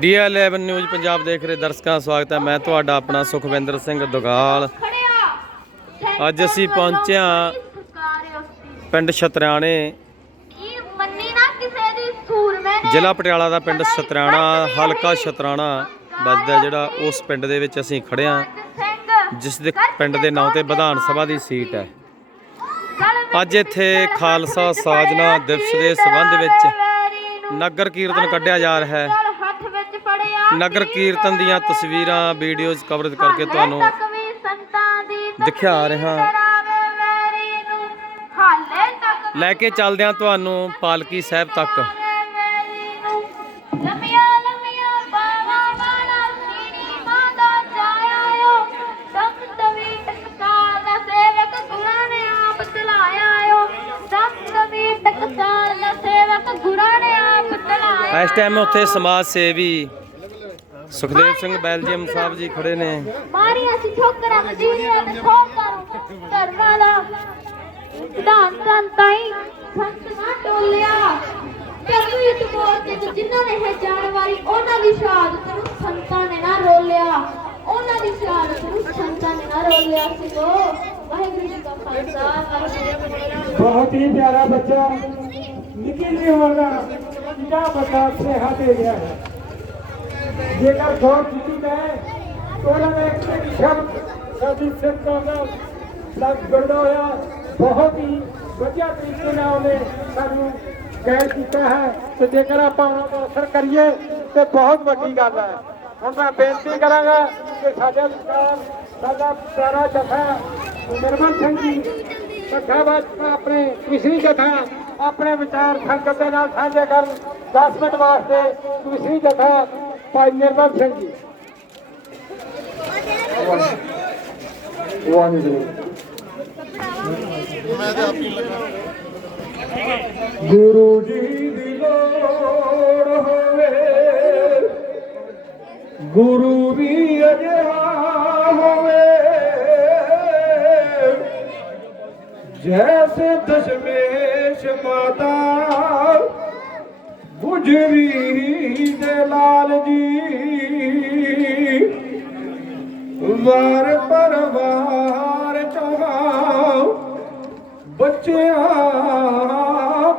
ਡੀ11 news Punjab ਦੇਖ ਰਹੇ ਦਰਸ਼ਕਾਂ ਦਾ ਸਵਾਗਤ ਹੈ। ਮੈਂ ਤੁਹਾਡਾ ਆਪਣਾ ਸੁਖਵਿੰਦਰ ਸਿੰਘ ਦੁਗਾਲ। ਅੱਜ ਅਸੀਂ ਪਹੁੰਚੇ ਹਾਂ ਪਿੰਡ ਛਤਰਾਣੇ। ਜ਼ਿਲ੍ਹਾ ਪਟਿਆਲਾ ਦਾ ਪਿੰਡ ਛਤਰਾਣਾ, ਹਲਕਾ ਛਤਰਾਣਾ ਵੱਜਦਾ ਜਿਹੜਾ ਉਸ ਪਿੰਡ ਦੇ ਵਿੱਚ ਅਸੀਂ ਖੜੇ ਹਾਂ, ਜਿਸ ਦੇ ਪਿੰਡ ਦੇ ਨਾਂ ਤੇ ਵਿਧਾਨ ਸਭਾ ਦੀ ਸੀਟ ਹੈ। ਅੱਜ ਇੱਥੇ ਖਾਲਸਾ ਸਾਜਨਾ ਦਿਵਸ ਦੇ ਸੰਬੰਧ ਵਿੱਚ ਨਗਰ ਕੀਰਤਨ ਕੱਢਿਆ ਜਾ ਰਿਹਾ ਹੈ। ਨਗਰ ਕੀਰਤਨ ਦੀਆਂ ਤਸਵੀਰਾਂ ਵੀਡੀਓਜ਼ ਕਵਰੇਜ ਕਰਕੇ ਤੁਹਾਨੂੰ ਦਿਖਾ ਰਿਹਾ। ਲੈ ਕੇ ਚੱਲਦੇ ਹਾਂ ਤੁਹਾਨੂੰ ਪਾਲਕੀ ਸਾਹਿਬ ਤੱਕ। ਇਸ ਟਾਈਮ ਉੱਥੇ ਸਮਾਜ ਸੇਵੀ ਸੁਖਦੇਵ ਸਿੰਘ ਬੈਲਜੀਅਮ ਸਾਹਿਬ ਜੀ ਖੜੇ ਨੇ। ਮਾਰੀਆਂ ਸੀ ਠੋਕਰਾਂ ਮਜੀਰੀਆਂ ਤੇ ਠੋਕਰ ਧਰਮਾਂ ਦਾ ਵਿਧਾਨ ਸੰਤਾਈ ਸੰਤ ਨਾ ਟੋਲਿਆ ਕਰਮ ਮੋਰਚੇ ਚ ਜਿਨ੍ਹਾਂ ਨੇ ਇਹ ਜਾਣ ਵਾਰੀ ਉਹਨਾਂ ਦੀ ਸ਼ਹਾਦਤ ਨੂੰ ਸੰਤਾਂ ਨੇ ਨਾ ਰੋਲਿਆ। ਉਹਨਾਂ ਦੀ ਸ਼ਹਾਦਤ ਨੂੰ ਸੰਤਾਂ ਨੇ ਨਾ ਰੋਲਿਆ। ਸਿੰਘੋ ਵਾਹਿਗੁਰੂ ਜੀ ਕਾ ਖਾਲਸਾ ਵਾਹਿਗੁਰੂ ਜੀ ਕੀ ਫਤਿਹ। ਬਹੁਤ ਹੀ ਪਿਆਰਾ ਬੱਚਾ। ਨਿੱਕੀ ਜਿਹੀ ਉਮਰ ਦਾ ਜਿਹੜਾ ਬੱਚਾ ਸਨੇਹਾ ਦੇ ਗਿਆ ਹੈ। ਜੇਕਰ ਗੌਰ ਕੀਤੀ ਜਾਏ ਤਾਂ ਉਹਨਾਂ ਨੇ ਇੱਕ ਸ਼ਬਦ ਸਾਡੀ ਸਿੱਖਾਂ ਦਾ ਲੱਗ ਗੜਦਾ ਹੋਇਆ ਬਹੁਤ ਹੀ ਵਧੀਆ ਤਰੀਕੇ ਨਾਲ ਉਹਨੇ ਸਾਨੂੰ ਗਾਇਡ ਕੀਤਾ ਹੈ। ਤੇ ਜੇਕਰ ਆਪਾਂ ਉਹਨਾਂ ਦਾ ਅਸਰ ਕਰੀਏ, ਤੇ ਬਹੁਤ ਵੱਡੀ ਗੱਲ ਹੈ। ਹੁਣ ਮੈਂ ਬੇਨਤੀ ਕਰਾਂਗਾ ਕਿ ਸਾਡੇ ਵਿਚਕਾਰ ਸਾਡਾ ਪਿਆਰਾ ਜਥਾ, ਨਿਰਮਲ ਸਿੰਘ ਜੀ ਸਖਾਵਤ ਆਪਣੇ ਤੀਸਰੀ ਜਥਾ, ਆਪਣੇ ਵਿਚਾਰ ਸੰਗਤ ਦੇ ਨਾਲ ਸਾਂਝੇ ਕਰਨ 10 ਮਿੰਟ ਵਾਸਤੇ ਤੀਸਰੀ ਜਥਾ ਭਾਈ ਨਿਰਮਲ ਸਿੰਘ ਜੀ ਗੁਰੂ ਜੀ ਦੀ ਲੋੜ ਹੋਵੇ, ਗੁਰੂ ਵੀ ਅਜਿਹਾ ਹੋਵੇ। ਜੈਸੇ ਦਸ਼ਮੇਸ਼ ਮਾਤਾ ਗੁਜਰੀ ਦੇ ਲਾਲ ਜੀ। ਵਾਰ ਪਰਵਾਰ ਚੋਹਾਉ ਬੱਚਿਆਂ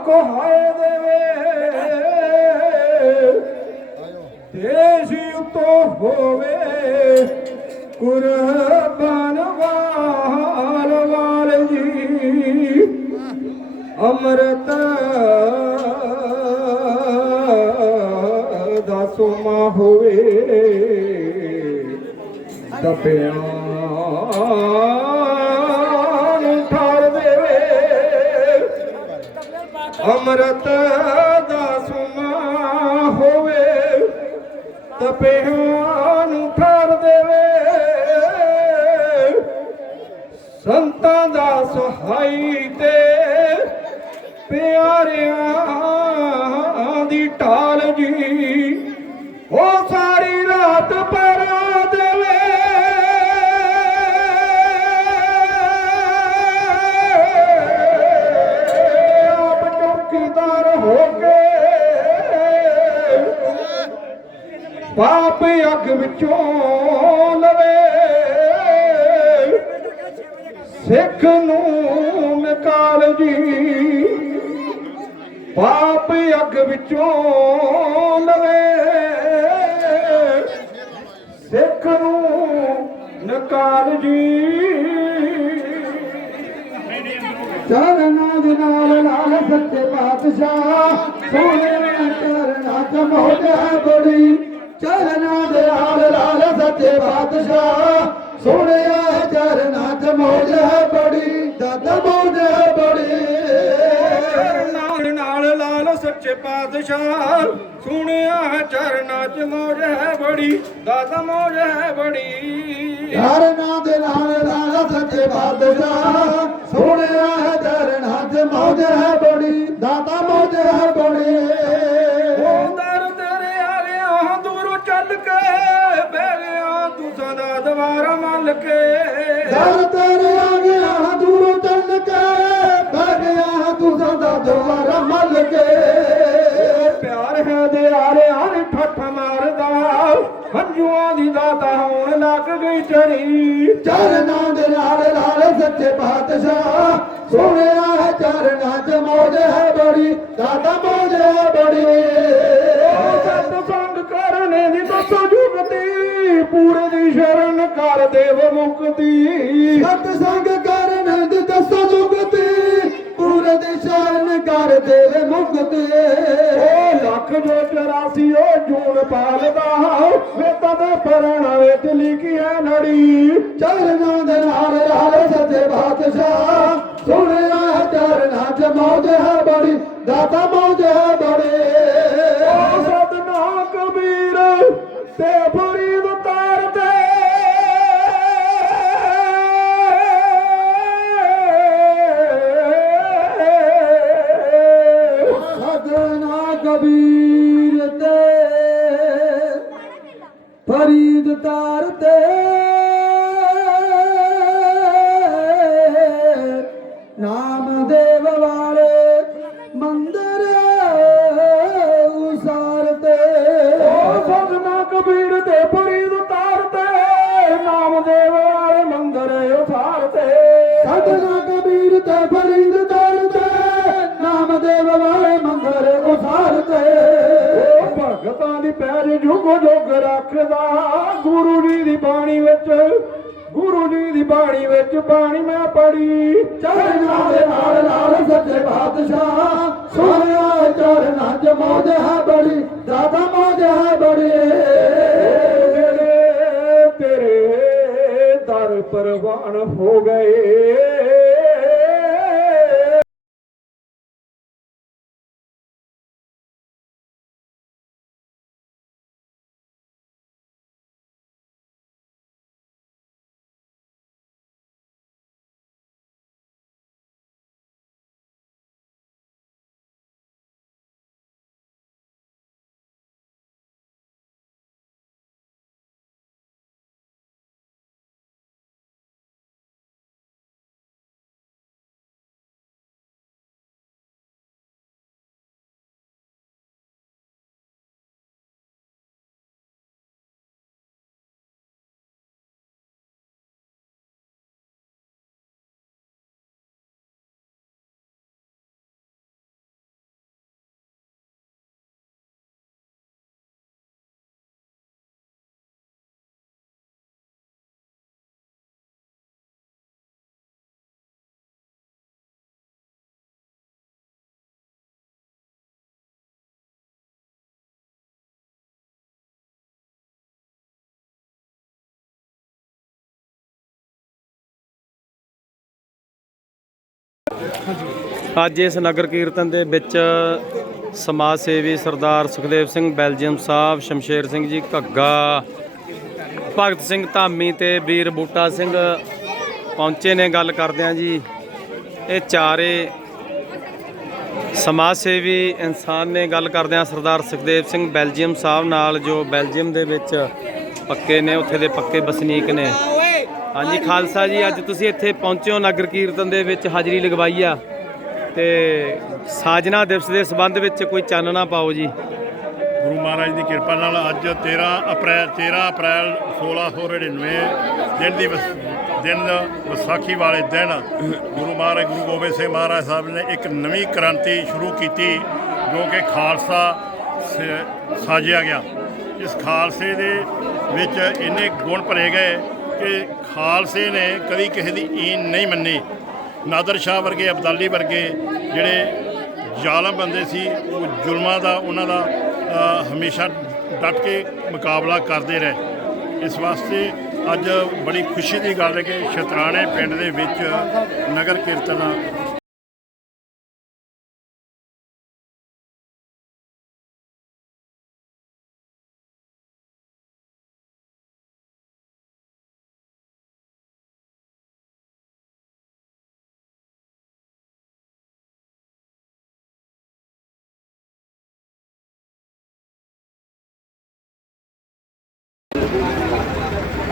ਕੋ ਹਾਏ ਦੇਵੇ ਦੇਸ਼ ਉਤੋਂ ਹੋਵੇ ਕੁਰਬਾਨ ਵਾਲ ਵਾਲ ਜੀ। ਅੰਮ੍ਰਿਤ ਤਪਿਆ ਨੂੰ ਠਾਰ ਦੇਵੇ ਅੰਮ੍ਰਿਤ ਦਾ ਸੁਮਾ ਹੋਵੇ ਤਪਿਆ ਨੂੰ ਦੇਵੇ। ਸੰਤਾਂ ਦਾ ਸਹਾਈ ਤੇ ਪਿਆਰਿਆਂ ਦੀ ਢਾਲ ਜੀ। ਉਹ ਸਾਰੀ ਰਾਤ ਚੌਕੀਦਾਰ ਪਾਪ ਅੱਗ ਵਿੱਚੋਂ ਲਵੇ। ਸਿੱਖ ਨੂੰ ਨਿਕਾਲ ਜੀ। ਪਾਪ ਅੱਗ ਵਿੱਚੋਂ ਲਵੇ। ਸਿੱਖ ਨੂੰ ਨਿਕਾਲ ਜੀ। ਚਰਨਾਂ ਦੇ ਨਾਲ ਲਾਲ ਸੱਚੇ ਪਾਤਸ਼ਾਹ ਸੋਹਣੇ ਚਰਨਾਂ ਚ ਮੋਜ ਹੈ ਬੜੀ। ਚਰਨਾਂ ਦੇ ਨਾਲ ਲਾਲ ਸੱਚੇ ਪਾਤਸ਼ਾਹ ਸੋਹਣਿਆ ਚਰਨਾਂ ਚ ਮੋਜ ਹੈ ਬੜੀ। ਦਾਦਾ ਮੋਜ ਹੈ ਬੜੀ ਸੱਚੇ ਪਾਤਸ਼ਾਹ ਸੁਣਿਆ ਚਰਨਾਂ ਚ ਮੋਜ ਹੈ ਬੜੀ ਦਾਦਾ ਮੋਜ ਹੈ ਬੜੀ। ਚਰਨਾਂ ਦੇ ਨਾਲ ਨਾਲ ਸੱਚੇ ਪਾਤਸ਼ਾਹ ਸੁਣਿਆ ਹੈ ਚਰਨਾਂ ਚ ਮੋਜ ਹੈ ਬੜੀ ਦਾਦਾ ਮੋਜ ਹੈ ਬੜੀ। ਉਹ ਦਰ ਤੇਰੇ ਆ ਗਿਆ ਦੂਰੋਂ ਚੱਲ ਕੇ ਬਹਿ ਗਿਆ ਤੂੰ ਸਦਾ ਦਵਾਰਾ ਮੱਲ ਕੇ ਦਰ ਤੇਰੇ ਲੱਗ ਗਈ ਚੜੀ, ਚਰਨਾਂ ਦੇ ਨਾਲ ਲਾਲ ਸੱਚੇ ਪਾਤਸ਼ਾਹ। ਸੋਹਣਿਆ ਹੈ ਚਰਨਾਂ ਚ ਮੌਜ ਹੈ ਬੜੀ, ਦਾਤਾ ਮੌਜ ਹੈ ਬੜੀ। ਸਤ ਸੰਗ ਕਰਨੇ ਦੀ ਦੱਸੋ ਜੁਗਤੀ, ਪੂਰੇ ਦੀ ਸ਼ਰਨ ਕਰ ਦੇਵ ਮੁਕਤੀ। ਸਤ ਸੰਗ ਪੂਰੇ ਦੀ ਸ਼ਰਨ ਕਰ ਦੇਵੇ ਮੁਕਤੀ ਓ ਲੱਖ ਜੋ 84 ਓ ਜੂਨ ਪਾਲਦਾ। ਵੇਤਾਂ ਦੇ ਪਰਣਾ ਵਿੱਚ ਲਿਖੀ ਹੈ ਲੜੀ ਚਰਨਾਂ ਦੇ ਨਾਲ ਲਾਲ ਸੱਚੇ ਪਾਤਸ਼ਾਹ ਸੋਹਣਿਆ ਹੈ ਚਰਨਾਂ ਚ ਮੌਜ ਹੈ ਬੜੀ ਦਾਤਾ ਮੌਜ ਹੈ ਬੜੀ। ਜੁਗ ਜੁਗ ਰੱਖਦਾ ਗੁਰੂ ਜੀ ਦੀ ਬਾਣੀ ਵਿੱਚ ਗੁਰੂ ਜੀ ਦੀ ਬਾਣੀ ਵਿੱਚ ਬਾਣੀ ਮੈਂ ਪੜੀ ਚਰਨਾਂ ਦੇ ਨਾਲ ਨਾਲ ਸੱਚੇ ਬਾਦਸ਼ਾਹ ਸੋਹਣਿਆ ਚਰਨਾਂ ਚ ਮੌਜ ਹੈ ਬੜੀ ਦਾਤਾ ਮੌਜ ਹੈ ਬੜੀ। ਤੇਰੇ ਦਰ ਪਰਵਾਨ ਹੋ ਗਏ। ਅੱਜ ਇਸ ਨਗਰ ਕੀਰਤਨ ਦੇ ਵਿੱਚ ਸਮਾਜ ਸੇਵੀ ਸਰਦਾਰ ਸੁਖਦੇਵ ਸਿੰਘ ਬੈਲਜੀਅਮ ਸਾਹਿਬ, ਸ਼ਮਸ਼ੇਰ ਸਿੰਘ ਜੀ ਘੱਗਾ, ਭਗਤ ਸਿੰਘ ਧਾਮੀ ਤੇ ਵੀਰ ਬੂਟਾ ਸਿੰਘ ਪਹੁੰਚੇ ਨੇ ਗੱਲ ਕਰਦੇ ਆ ਜੀ। ਇਹ ਚਾਰੇ ਸਮਾਜ ਸੇਵੀ ਇਨਸਾਨ ਨੇ ਗੱਲ ਕਰਦੇ ਆ ਸਰਦਾਰ ਸੁਖਦੇਵ ਸਿੰਘ ਬੈਲਜੀਅਮ ਸਾਹਿਬ ਨਾਲ, ਜੋ ਬੈਲਜੀਅਮ ਦੇ ਵਿੱਚ ਪੱਕੇ ਨੇ, ਉੱਥੇ ਦੇ ਪੱਕੇ ਵਸਨੀਕ ਨੇ। ਹਾਂਜੀ, ਖਾਲਸਾ ਜੀ, ਅੱਜ ਤੁਸੀਂ ਇੱਥੇ ਪਹੁੰਚੇ ਹੋ ਨਗਰ ਕੀਰਤਨ ਦੇ ਵਿੱਚ, ਹਾਜ਼ਰੀ ਲਗਵਾਈ ਆ। ਤੇ ਸਾਜਨਾ ਦਿਵਸ ਦੇ ਸੰਬੰਧ ਵਿੱਚ ਕੋਈ ਚਾਨਣਾ ਪਾਓ ਜੀ। ਗੁਰੂ ਮਹਾਰਾਜ ਦੀ ਕਿਰਪਾ ਨਾਲ ਅੱਜ 13 ਅਪ੍ਰੈਲ 13 ਅਪ੍ਰੈਲ 1699 ਦਿਨ ਦੀ ਵਿਸ- ਦਿਨ ਵਿਸਾਖੀ ਵਾਲੇ ਦਿਨ ਗੁਰੂ ਮਹਾਰਾਜ, ਗੁਰੂ ਗੋਬਿੰਦ ਸਿੰਘ ਮਹਾਰਾਜ ਸਾਹਿਬ ਨੇ ਇੱਕ ਨਵੀਂ ਕ੍ਰਾਂਤੀ ਸ਼ੁਰੂ ਕੀਤੀ, ਜੋ ਕਿ ਖਾਲਸਾ ਸ- ਸਾਜਿਆ ਗਿਆ। ਇਸ ਖਾਲਸੇ ਦੇ ਵਿੱਚ ਇੰਨੇ ਗੁਣ ਭਰੇ ਗਏ ਕਿ ਖਾਲਸੇ ਨੇ ਕਦੀ ਕਿਸੇ ਦੀ ਈਨ ਨਹੀਂ ਮੰਨੀ। ਨਾਦਰ ਸ਼ਾਹ ਵਰਗੇ, ਅਬਦਾਲੀ ਵਰਗੇ ਜਿਹੜੇ ਜ਼ਾਲਮ ਬੰਦੇ ਸੀ, ਉਹ ਜ਼ੁਲਮਾਂ ਦਾ ਉਹਨਾਂ ਦਾ ਹਮੇਸ਼ਾ ਡਟ ਕੇ ਮੁਕਾਬਲਾ ਕਰਦੇ ਰਹੇ। ਇਸ ਵਾਸਤੇ ਅੱਜ ਬੜੀ ਖੁਸ਼ੀ ਦੀ ਗੱਲ ਹੈ ਕਿ ਸ਼ਤਰਾਣੇ ਪਿੰਡ ਦੇ ਵਿੱਚ ਨਗਰ ਕੀਰਤਨ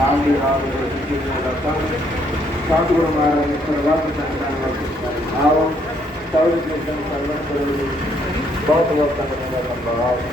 రాముడి రాముడు సాకుడు మారని తర్వాత సంతానం వర్తిస్తారు భావం సౌరు చేసిన సర్వత్రుడు బౌద్ధ భావం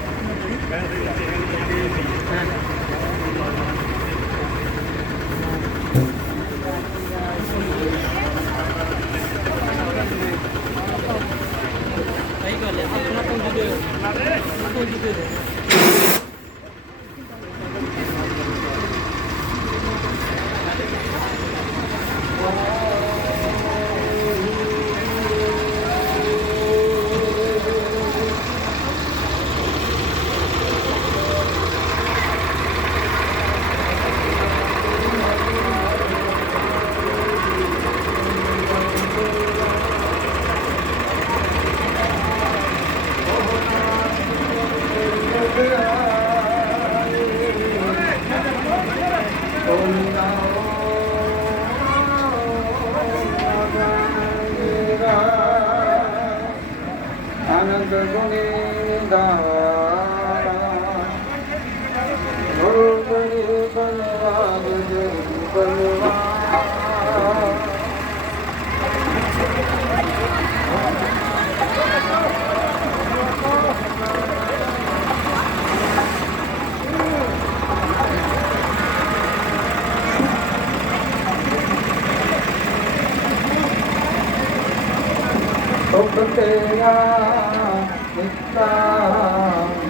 내가 했다